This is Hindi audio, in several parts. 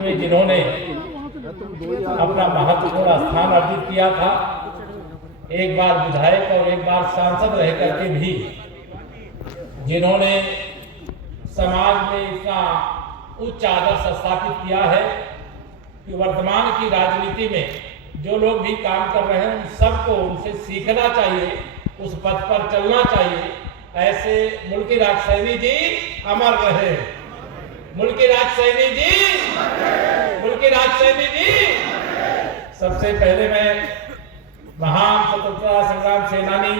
जिन्होंने अपना महत्वपूर्ण स्थान अर्जित किया था, एक बार विधायक और एक बार सांसद रह करके भी जिन्होंने समाज में इतना उच्च आदर्श स्थापित किया है कि वर्तमान की राजनीति में जो लोग भी काम कर रहे हैं उन सबको उनसे सीखना चाहिए, उस पथ पर चलना चाहिए। ऐसे मुल्कीराज सैनी जी अमर रहे। मुल्कीराज सैनी जी, मुल्कीराज सैनी जी। सबसे पहले मैं महान स्वतंत्रता संग्राम सेनानी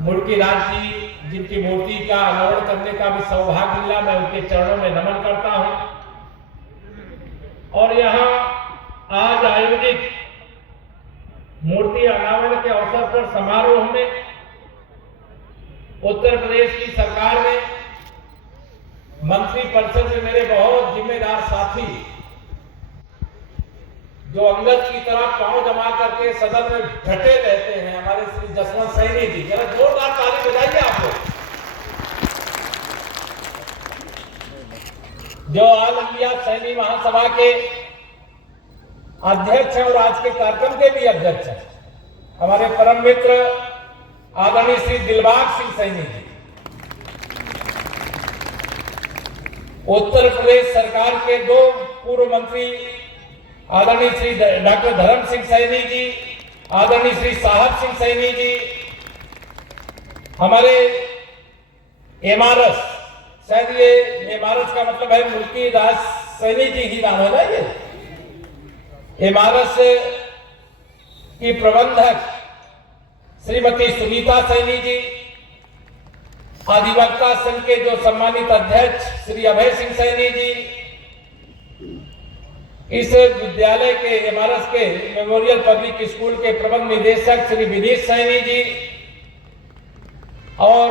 मुल्कीराज जी, जिनकी मूर्ति का अनावरण करने का भी सौभाग्य मिला, मैं उनके चरणों में नमन करता हूं। और यहाँ आज आयोजित मूर्ति अनावरण के अवसर पर समारोह में उत्तर प्रदेश की सरकार ने मंत्री परिषद में मेरे बहुत जिम्मेदार साथी जो अंगद की तरह पांव जमा करके सदन में डटे रहते हैं, हमारे श्री जसवंत सैनी जी, जरा जोरदार ताली बजाइए आप लोग। जो ऑल इंडिया सैनी महासभा के अध्यक्ष हैं और आज के कार्यक्रम के भी अध्यक्ष हैं, हमारे परम मित्र आदरणीय श्री दिलबाग सिंह सैनी जी। उत्तर प्रदेश सरकार के दो पूर्व मंत्री आदरणीय श्री डॉक्टर धर्म सिंह सैनी जी, आदरणीय श्री साहब सिंह सैनी जी, हमारे एमआरएस, शायद ये एमआरएस का मतलब है मुल्कीराज सैनी जी ही नाम है ना, ये एमआरएस की प्रबंधक श्रीमती सुनीता सैनी जी, अधिवक्ता संघ के जो सम्मानित अध्यक्ष श्री अभय सिंह सैनी जी, इस विद्यालय के एमआरएस के मेमोरियल पब्लिक स्कूल के प्रबंध निदेशक श्री विनीत सैनी जी, और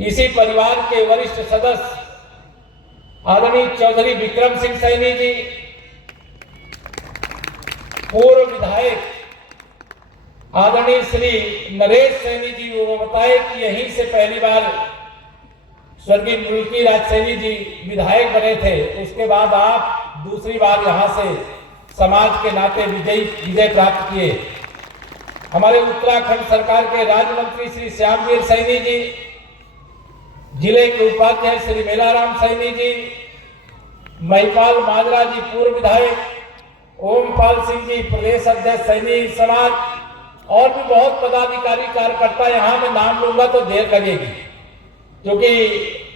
इसी परिवार के वरिष्ठ सदस्य आदरणीय चौधरी विक्रम सिंह सैनी जी, पूर्व विधायक आदरणीय श्री नरेश सैनी जी, वो बताए कि यहीं से पहली बार स्वर्गीय मुल्कीराज सैनी जी विधायक बने थे, उसके बाद आप दूसरी बार यहां से समाज के नाते विजय प्राप्त किए। हमारे उत्तराखंड सरकार के राज्य मंत्री श्री श्यामवीर सैनी जी, जिले के उपाध्यक्ष श्री मेलाराम सैनी जी, महिपाल माजरा जी पूर्व विधायक, ओमपाल सिंह जी प्रदेश अध्यक्ष सैनी समाज, और भी बहुत पदाधिकारी कार्यकर्ता। यहाँ मैं नाम लूंगा तो देर लगेगी, क्योंकि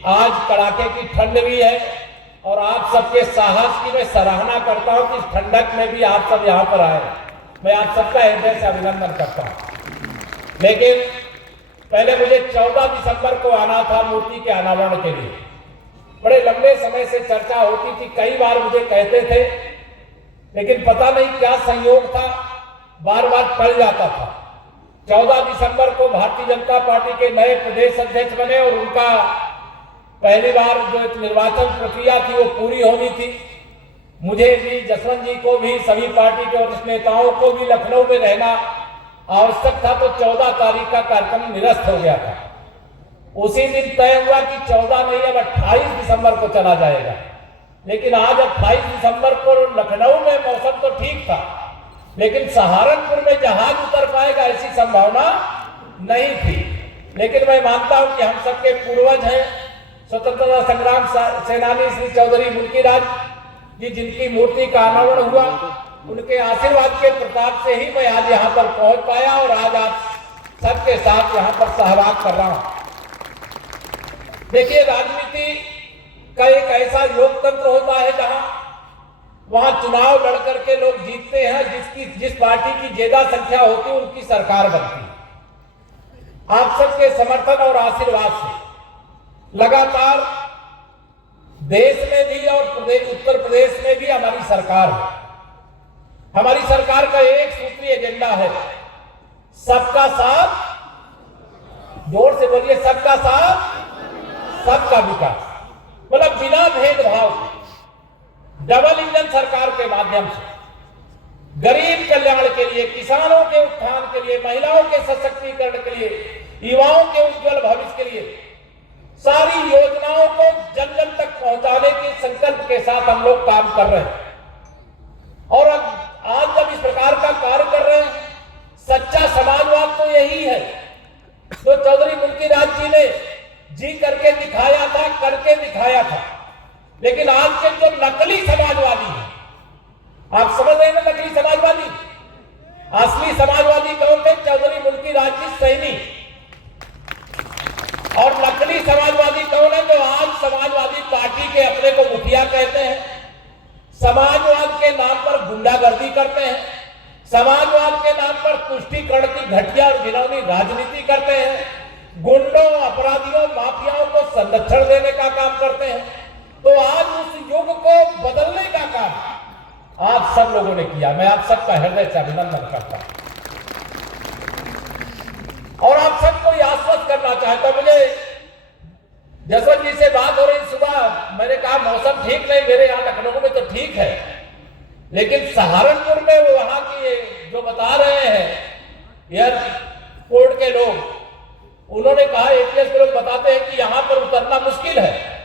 आज कड़ाके की ठंड भी है और आप सबके साहस की मैं सराहना करता हूं कि इस ठंडक में भी आप सब यहाँ पर आए। मैं आप सबका हृदय से अभिनंदन करता हूं। लेकिन पहले मुझे 14 दिसंबर को आना था मूर्ति के अनावरण के लिए। बड़े लंबे समय से चर्चा होती थी, कई बार मुझे कहते थे, लेकिन पता नहीं क्या संयोग था, बार बार टल जाता था। 14 दिसंबर को भारतीय जनता पार्टी के नए प्रदेश अध्यक्ष बने और उनका पहली बार जो निर्वाचन प्रक्रिया थी वो पूरी होनी थी। मुझे भी, जसवंत जी को भी, सभी पार्टी के वरिष्ठ नेताओं को भी लखनऊ में रहना आवश्यक था, तो 14 तारीख का कार्यक्रम निरस्त हो गया था। उसी दिन तय हुआ कि 14 नहीं अब 28 दिसंबर को चला जाएगा। लेकिन आज 28 दिसंबर को लखनऊ में मौसम तो ठीक था, लेकिन सहारनपुर में जहाज उतर पाएगा ऐसी संभावना नहीं थी। लेकिन मैं मानता हूं कि हम सबके पूर्वज हैं, स्वतंत्रता संग्राम सेनानी श्री चौधरी मुल्कीराज जी, जिनकी मूर्ति का अनावरण हुआ, उनके आशीर्वाद के प्रताप से ही मैं आज यहाँ पर पहुंच पाया और आज आप सबके साथ यहाँ पर सहभाग कर रहा हूं। देखिए, राजनीति का एक ऐसा लोकतंत्र होता है जहां वहां चुनाव लड़ करके लोग जीतते हैं, जिस पार्टी की ज्यादा संख्या होती है उनकी सरकार बनती है। आप सबके समर्थन और आशीर्वाद से लगातार देश में भी और उत्तर प्रदेश में भी हमारी सरकार है। हमारी सरकार का एक सूत्रीय एजेंडा है, सबका साथ, जोर से बोलिए, सबका साथ सबका विकास। मतलब बिना भेदभाव डबल इंजन सरकार के माध्यम से गरीब कल्याण के लिए, किसानों के उत्थान के लिए, महिलाओं के सशक्तिकरण के लिए, युवाओं के उज्जवल भविष्य के लिए सारी योजनाओं को जन जन तक पहुंचाने के संकल्प के साथ हम लोग काम कर रहे हैं। और आज जब इस प्रकार का कार्य कर रहे हैं, सच्चा समाजवाद तो यही है जो चौधरी मुल्की राज जी ने जी करके दिखाया था, करके दिखाया था। लेकिन आज के जो नकली समाजवादी हैं, आप समझ रहे हैं ना, नकली समाजवादी, असली समाजवादी कौन थे? चौधरी मुल्की राज जी सैनी। और नकली समाजवादी कौन है? जो आज समाजवादी पार्टी के अपने को मुखिया कहते हैं, समाजवाद के नाम पर गुंडागर्दी करते हैं, समाजवाद के नाम पर तुष्टीकरण की घटिया और घिनौनी राजनीति करते हैं, गुंडों, अपराधियों, माफियाओं को संरक्षण देने का काम करते हैं। तो आज उस युग को बदलने का काम आप सब लोगों ने किया। मैं आप सबका हृदय से अभिनंदन करता हूं और आप सबको आश्वस्त करना चाहता हूं। मुझे जसवंत जी से बात हो रही सुबह, मैंने कहा मौसम ठीक नहीं, मेरे यहाँ लखनऊ में तो ठीक है, लेकिन सहारनपुर में वहां की जो बता रहे हैं एयरपोर्ट के लोग, उन्होंने कहा, एटीएस के लोग बताते हैं कि यहां पर उतरना मुश्किल है।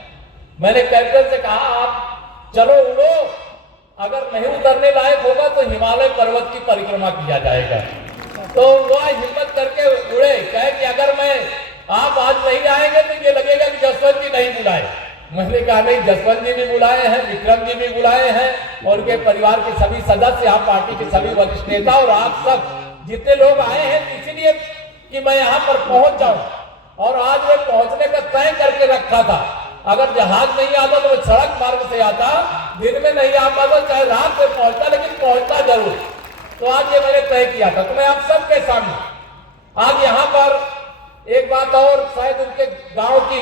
मैंने कैप्टन से कहा आप चलो उड़ो, अगर नहीं उतरने लायक होगा तो हिमालय पर्वत की परिक्रमा किया जाएगा। तो वह हिम्मत करके उड़े, कहे कि अगर आप आज नहीं आएंगे तो ये लगेगा कि जसवंत जी नहीं बुलाए। मैंने कहा नहीं, जसवंत जी भी बुलाए हैं, विक्रम जी भी बुलाए हैं, और उनके परिवार के सभी सदस्य, आप पार्टी के सभी वरिष्ठ नेता और आप सब जितने लोग आए हैं, इसीलिए कि मैं यहाँ पर पहुंच जाऊं। और आज मैं पहुंचने का तय करके रखा था। अगर जहाज नहीं आता तो मैं सड़क मार्ग से आता, दिन में नहीं आ पाता, चाहे रात में पहुंचता, लेकिन पहुंचता जरूर। तो आज ये मैंने तय किया था। तो मैं आप सबके सामने आज यहाँ पर एक बात और, शायद उनके गांव की,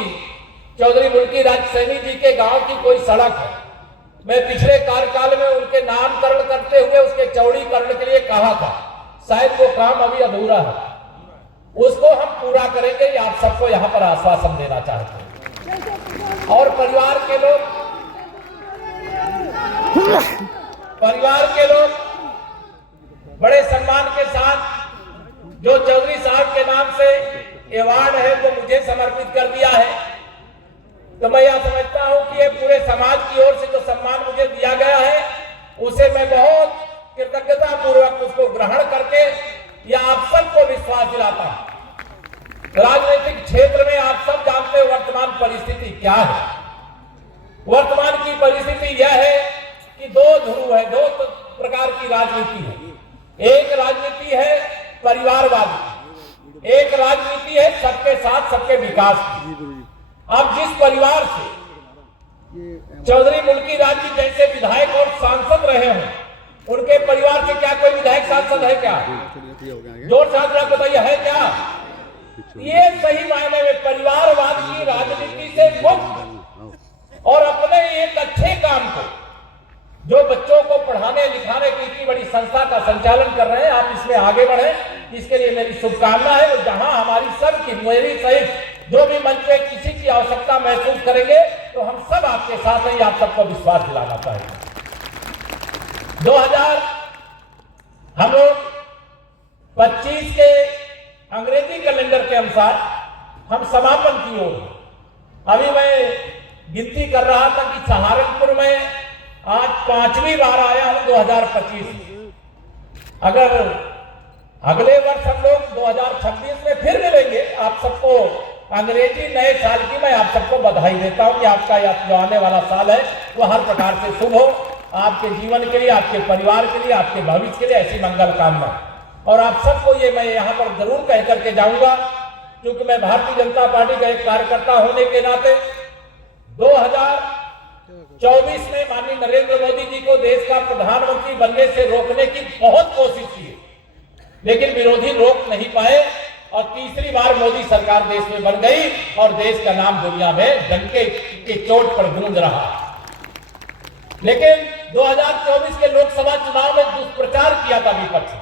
चौधरी मुल्की राज सैनी जी के गांव की कोई सड़क है, मैं पिछले कार्यकाल में उनके नामकरण करते हुए उसके चौड़ीकरण के लिए कहा था, शायद वो काम अभी अधूरा है, उसको हम पूरा करेंगे, ये आप सबको यहाँ पर आश्वासन देना चाहते हैं। और परिवार के लोग बड़े सम्मान के साथ जो चौधरी साहब के नाम से अवार्ड है वो मुझे समर्पित कर दिया है। तो मैं यह समझता हूं कि ये पूरे समाज की ओर से जो सम्मान मुझे दिया गया है, उसे मैं बहुत कृतज्ञता पूर्वक उसको ग्रहण करके या आप सबको विश्वास दिलाता हूं। राजनीतिक क्षेत्र में आप सब जानते हो वर्तमान परिस्थिति क्या है। वर्तमान की परिस्थिति यह है कि दो ध्रुव है, दो प्रकार की राजनीति है। एक राजनीति है परिवारवादी, एक राजनीति है सबके साथ सबके विकास की। अब जिस परिवार से चौधरी मुल्की राज जी जैसे विधायक और सांसद रहे हैं, उनके परिवार से क्या कोई विधायक सांसद है क्या? जोर साथ बताइए, है क्या? ये सही मायने में परिवारवाद की राजनीति से मुक्त और अपने एक अच्छे काम को, जो बच्चों को पढ़ाने लिखाने की इतनी बड़ी संस्था का संचालन कर रहे हैं, आप इसमें आगे बढ़े, इसके लिए मेरी शुभकामना है। और जहां हमारी सबकी, मेरी सहित जो भी मंच पे किसी की आवश्यकता महसूस करेंगे तो हम सब आपके साथ हैं, आप सबको विश्वास दिलाना चाहेंगे। 2000 हम लोग 25 के अंग्रेजी कैलेंडर के अनुसार हम समापन की ओर। अभी मैं गिनती कर रहा था कि सहारनपुर में आज 5वीं बार आया हूं 2025। अगर अगले वर्ष हम लोग 2026 में फिर मिलेंगे, आप सबको अंग्रेजी नए साल की मैं आप सबको बधाई देता हूं कि आपका जो आने वाला साल है वो हर प्रकार से शुभ हो, आपके जीवन के लिए, आपके परिवार के लिए, आपके भविष्य के लिए ऐसी मंगल कामना। और आप सबको ये मैं यहाँ पर जरूर कह करके जाऊंगा, क्योंकि मैं भारतीय जनता पार्टी का एक कार्यकर्ता होने के नाते 2024 में माननीय नरेंद्र मोदी जी को देश का प्रधानमंत्री बनने से रोकने की बहुत कोशिश की, लेकिन विरोधी रोक नहीं पाए और तीसरी बार मोदी सरकार देश में बन गई और देश का नाम दुनिया में डंके की चोट पर गूंज रहा। लेकिन 2024 के लोकसभा चुनाव में दुष्प्रचार किया था विपक्ष ने,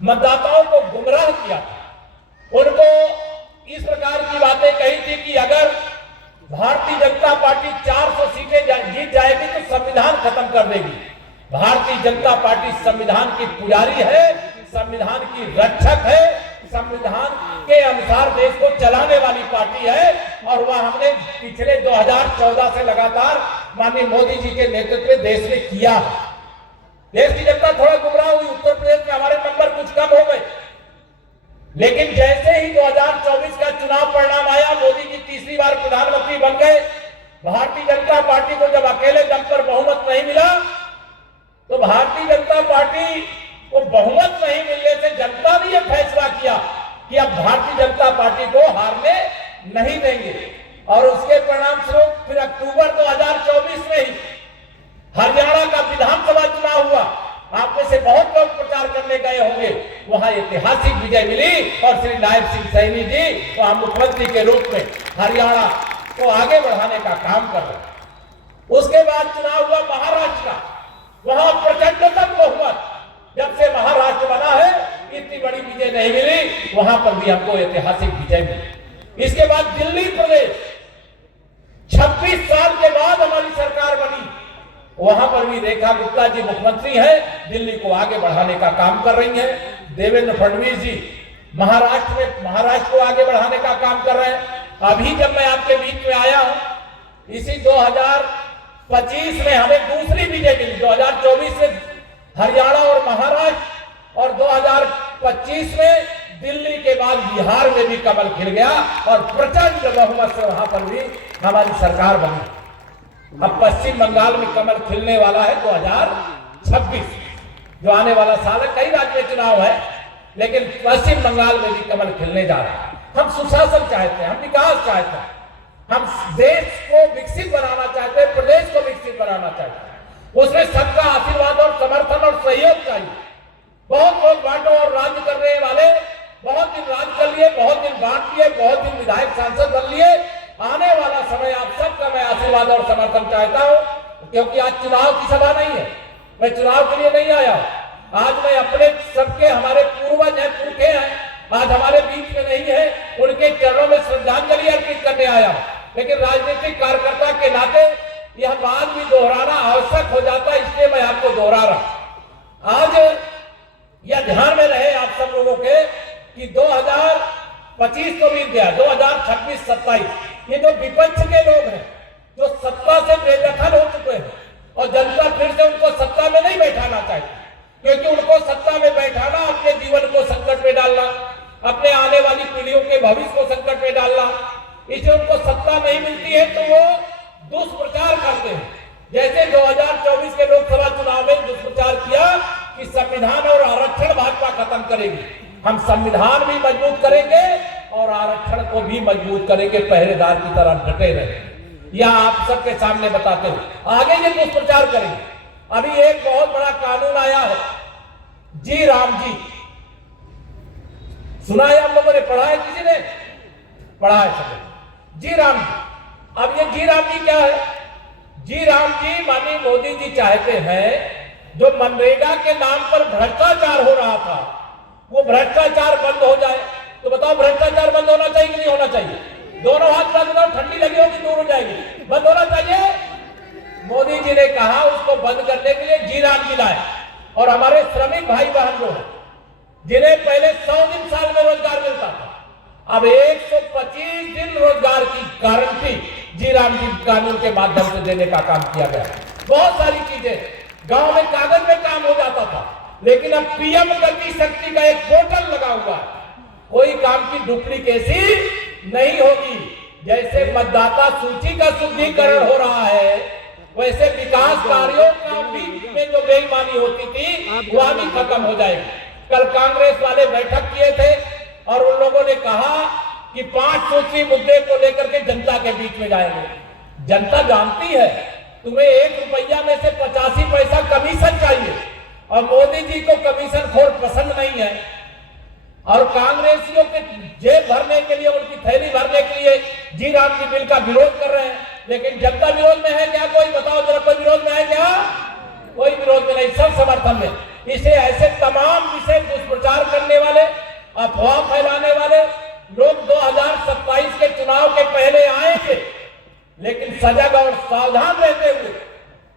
मतदाताओं को गुमराह किया था, उनको इस प्रकार की बातें कही थी कि अगर भारतीय जनता पार्टी 400 सीटें जीत जाएगी तो संविधान खत्म कर देगी। भारतीय जनता पार्टी संविधान की पुजारी है, संविधान की रक्षक है, संविधान के अनुसार देश को चलाने वाली पार्टी है। और वह हमने पिछले 2014 से लगातार माननीय मोदी जी के नेतृत्व में देश में किया। देश की जनता थोड़ा गुमराह हुई, उत्तर प्रदेश में हमारे नंबर कुछ कम हो गए, लेकिन जैसे ही 2024 का चुनाव परिणाम आया, मोदी जी तीसरी बार प्रधानमंत्री बन गए। भारतीय जनता पार्टी को जब अकेले दम पर बहुमत नहीं मिला, तो भारतीय जनता पार्टी को बहुमत नहीं मिलने से जनता ने यह फैसला किया कि अब भारतीय जनता पार्टी को हारने नहीं देंगे। और उसके परिणाम स्वरूप फिर अक्टूबर 2024 में ही हरियाणा का विधानसभा चुनाव हुआ। आप में से बहुत लोग प्रचार करने गए होंगे, वहां ऐतिहासिक विजय मिली और श्री नायब सिंह सैनी जी वहां मुख्यमंत्री के रूप में हरियाणा को आगे बढ़ाने का काम कर रहे। उसके बाद चुनाव हुआ महाराष्ट्र का, वहां प्रचंडतम बहुमत, जब से महाराष्ट्र बना है इतनी बड़ी विजय नहीं मिली, वहां पर भी हमको ऐतिहासिक विजय मिली। इसके बाद दिल्ली प्रदेश, 26 साल के बाद हमारी सरकार बनी, वहां पर भी रेखा गुप्ता जी मुख्यमंत्री हैं, दिल्ली को आगे बढ़ाने का काम कर रही हैं। देवेंद्र फडणवीस जी महाराष्ट्र को आगे बढ़ाने का काम कर रहे हैं। अभी जब मैं आपके बीच में आया हूं, इसी 2025 में हमें दूसरी विजय मिली। 2024 में हरियाणा और महाराष्ट्र, और 2025 में दिल्ली के बाद बिहार में भी कमल खिल गया और प्रचंड बहुमत से वहां पर भी हमारी सरकार बनी। अब पश्चिम बंगाल में कमल खिलने वाला है 2026, जो आने वाला साल है। कई राज्य में चुनाव है, लेकिन पश्चिम बंगाल में भी कमल खिलने जा रहा है। हम सुशासन चाहते हैं, हम विकास चाहते हैं, हम देश को विकसित बनाना चाहते हैं, प्रदेश को विकसित बनाना चाहते हैं। उसमें सबका आशीर्वाद और समर्थन और सहयोग चाहिए। बहुत लोग बांटो और राज्य करने वाले बहुत दिन राज कर लिए, बहुत दिन बांट लिए, बहुत दिन विधायक सांसद बन लिए। आने वाला समय आप सबका मैं आशीर्वाद और समर्थन चाहता हूं, क्योंकि आज चुनाव की सभा नहीं है, मैं चुनाव के लिए नहीं आया। आज मैं अपने सबके, हमारे पूर्वज हैं, पुरखे हैं, आज हमारे बीच में नहीं है, उनके चरणों में श्रद्धांजलि अर्पित करने आया। लेकिन राजनीतिक कार्यकर्ता के नाते यह बात भी दोहराना आवश्यक हो जाता है, इसलिए मैं आपको दोहरा रहा। आज यह ध्यान में रहे आप सब लोगों के कि 2025 तो बीत गया, 2026-27 ये जो विपक्ष के लोग हैं, जो सत्ता से बेदखल हो चुके हैं, और जनता फिर से उनको सत्ता में नहीं बैठाना चाहती, क्योंकि उनको सत्ता में बैठाना अपने जीवन को संकट में डालना, अपने आने वाली पीढ़ियों के भविष्य को संकट में डालना। इसलिए उनको सत्ता नहीं मिलती है तो वो दुष्प्रचार करते हैं। जैसे 2024 के लोकसभा चुनाव में दुष्प्रचार किया कि संविधान और आरक्षण भाजपा खत्म करेगी। हम संविधान भी मजबूत करेंगे और आरक्षण को भी मजबूत करेंगे, पहरेदार की तरह डटे रहेंगे। यह आप सबके सामने बताते हुए आगे ये दुष्प्रचार करेंगे। अभी एक बहुत बड़ा कानून आया है, जी राम जी, सुना है आप लोगों ने, पढ़ा है, किसी ने पढ़ा है? सब जी राम जी। अब ये जी राम जी क्या है? जी राम जी माननीय मोदी जी चाहते हैं जो मनरेगा के नाम पर भ्रष्टाचार हो रहा था, वो भ्रष्टाचार बंद हो जाए। तो बताओ, भ्रष्टाचार बंद होना चाहिए कि नहीं होना चाहिए? दोनों हाथ में बताओ, ठंडी लगी होगी दूर हो जाएगी। बंद होना चाहिए। मोदी जी ने कहा उसको बंद करने के लिए जी राम जी लाए। और हमारे श्रमिक भाई बहन जो है, जिन्हें पहले 100 दिन साल में रोजगार मिलता था, अब 125 दिन रोजगार की गारंटी जी राम जी कानून के माध्यम से देने का काम किया गया। बहुत सारी चीजें, गांव में कागज में काम हो जाता था, लेकिन अब पीएम गति शक्ति का एक पोर्टल लगा हुआ है, कोई काम की डुप्लीकेसी नहीं होगी। जैसे मतदाता सूची का शुद्धिकरण हो रहा है, वैसे विकास कार्यों का भी में जो बेईमानी होती थी वह भी खत्म हो जाएगी। कल कांग्रेस वाले बैठक किए थे और उन लोगों ने कहा कि 5 सूची मुद्दे को लेकर के जनता के बीच में जाएंगे। जनता जानती है तुम्हें 1 रुपया में से 85 पैसा कमीशन चाहिए, और मोदी जी को कमीशन खोर पसंद नहीं है। और कांग्रेसियों के जेब भरने के लिए, उनकी थैली भरने के लिए जी राम जी बिल का विरोध कर रहे हैं। लेकिन जनता विरोध में है क्या? कोई बताओ जरा, कोई विरोध में है क्या? कोई विरोध में नहीं, सब समर्थन में। इसे ऐसे तमाम विषय दुष्प्रचार करने वाले, अफवाह फैलाने वाले लोग 2027 के चुनाव के पहले आएंगे, लेकिन सजग और सावधान रहते हुए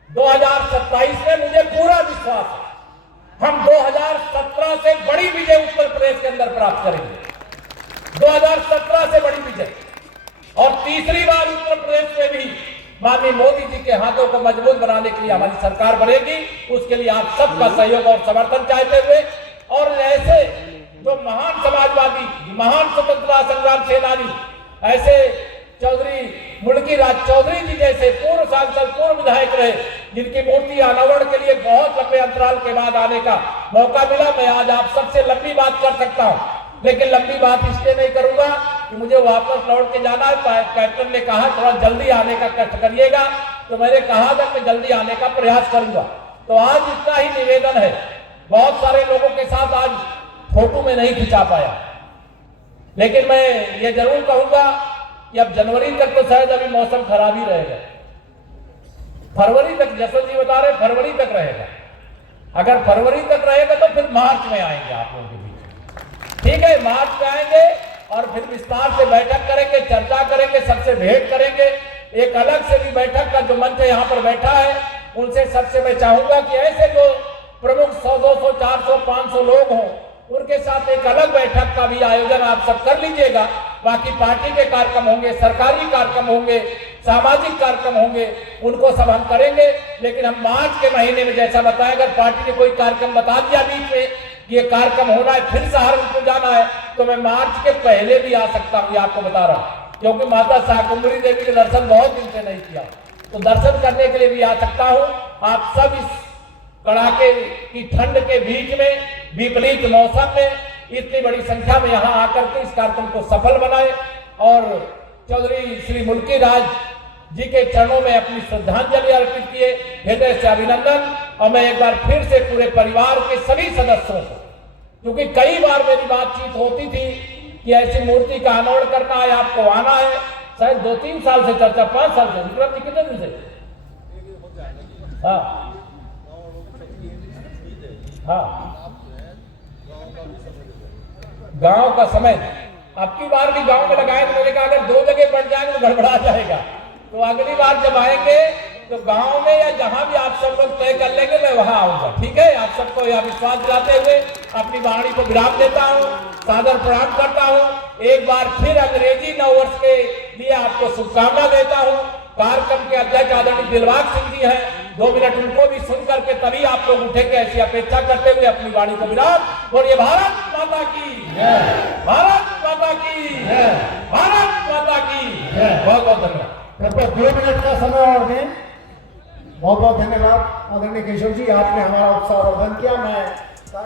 2027 में मुझे पूरा विश्वास है हम 2017 से बड़ी विजय उत्तर प्रदेश के अंदर प्राप्त करेंगे। 2017 से बड़ी विजय। और तीसरी बार उत्तर प्रदेश में भी माननीय मोदी जी के हाथों को मजबूत बनाने के लिए हमारी सरकार बनेगी। उसके लिए आप सबका सहयोग और समर्थन चाहते हुए, और ऐसे जो महान समाजवादी, महान स्वतंत्रता संग्राम सेनानी, ऐसे चौधरी मुल्की राज चौधरी जी जैसे पूर्व सांसद, पूर्व विधायक रहे, जिनकी मूर्ति अनावरण के लिए बहुत लंबे अंतराल के बाद आने का मौका मिला, मैं आज आप सबसे लंबी बात कर सकता हूं। लेकिन लंबी बात इसलिए नहीं करूंगा कि मुझे वापस लौट के जाना है। कैप्टन ने कहा थोड़ा जल्दी आने का कष्ट करिएगा, तो मैंने कहा था मैं जल्दी आने का प्रयास करूंगा। तो आज इतना ही निवेदन है। बहुत सारे लोगों के साथ आज फोटो में नहीं खिंचा पाया, लेकिन मैं ये जरूर कहूंगा कि अब जनवरी तक तो शायद अभी मौसम खराब ही रहेगा। फरवरी तक जसवंत जी बता रहे फरवरी तक रहेगा। अगर फरवरी तक रहेगा तो फिर मार्च में आएंगे आप लोगों के बीच। ठीक है, मार्च में आएंगे और फिर विस्तार से बैठक करेंगे, चर्चा करेंगे, सबसे भेंट करेंगे। एक अलग से भी बैठक का जो मंच यहाँ पर बैठा है, उनसे सबसे मैं चाहूंगा कि ऐसे जो प्रमुख 100, 200, 400, 500 लोग हों, उनके साथ एक अलग बैठक का भी आयोजन आप सब कर लीजिएगा। बाकी पार्टी के कार्यक्रम होंगे, सरकारी कार्यक्रम होंगे, सामाजिक कार्यक्रम होंगे, उनको सब हम करेंगे। लेकिन हम मार्च के महीने में जैसा बताया, अगर पार्टी ने कोई कार्यक्रम बता दिया बीच में ये कार्यक्रम होना है, फिर सहारनपुर जाना है, तो मैं मार्च के पहले भी आ सकता हूँ, ये आपको बता रहा हूँ। क्योंकि माता शाकुंभरी देवी के दर्शन बहुत दिन से नहीं किया, तो दर्शन करने के लिए भी आ सकता हूँ। आप सब इस कड़ाके की ठंड के बीच में, विपरीत मौसम में इतनी बड़ी संख्या में यहाँ आकर के इस कार्यक्रम को सफल बनाए और चौधरी श्री मुल्की राज जी के चरणों में अपनी श्रद्धांजलि अर्पित किए। हृदय से अभिनंदन। और मैं एक बार फिर से पूरे परिवार के सभी सदस्यों को, क्योंकि कई बार मेरी बातचीत होती थी कि ऐसी मूर्ति का अनावरण करना है, आपको आना है, शायद 2-3 साल से चर्चा, 5 साल से, विक्रम जी कितने दिन से? हाँ हाँ, गांव का समय अब की बार भी गांव में लगाएंगे। मैंने कहा अगर 2 जगह बढ़ जाएंगे तो गड़बड़ा जाएगा, तो अगली बार जब आएंगे तो गांव में या जहां भी आप सब लोग तय कर लेंगे, मैं वहां आऊंगा। ठीक है, आप सबको यह विश्वास दिलाते हुए अपनी वाणी को विराम देता हूं, सादर प्रणाम करता हूं। एक बार फिर अंग्रेजी नववर्ष के लिए आपको शुभकामना देता हूं। कार्यक्रम के अध्यक्ष आदरणीय दिलबाग सिंह जी हैं, 2 मिनट उनको भी सुन करके तभी आप लोग उठेंगे, ऐसी अपेक्षा करते हुए अपनी वाणी को विराम। और ये भारत माता की जय, भारत माता की जय, भारत माता की जय। बहुत बहुत धन्यवाद। कृपया 2 मिनट का समय और दें। बहुत बहुत धन्यवाद आदरणीय केशव जी, आपने हमारा उत्साह वर्धन किया। मैं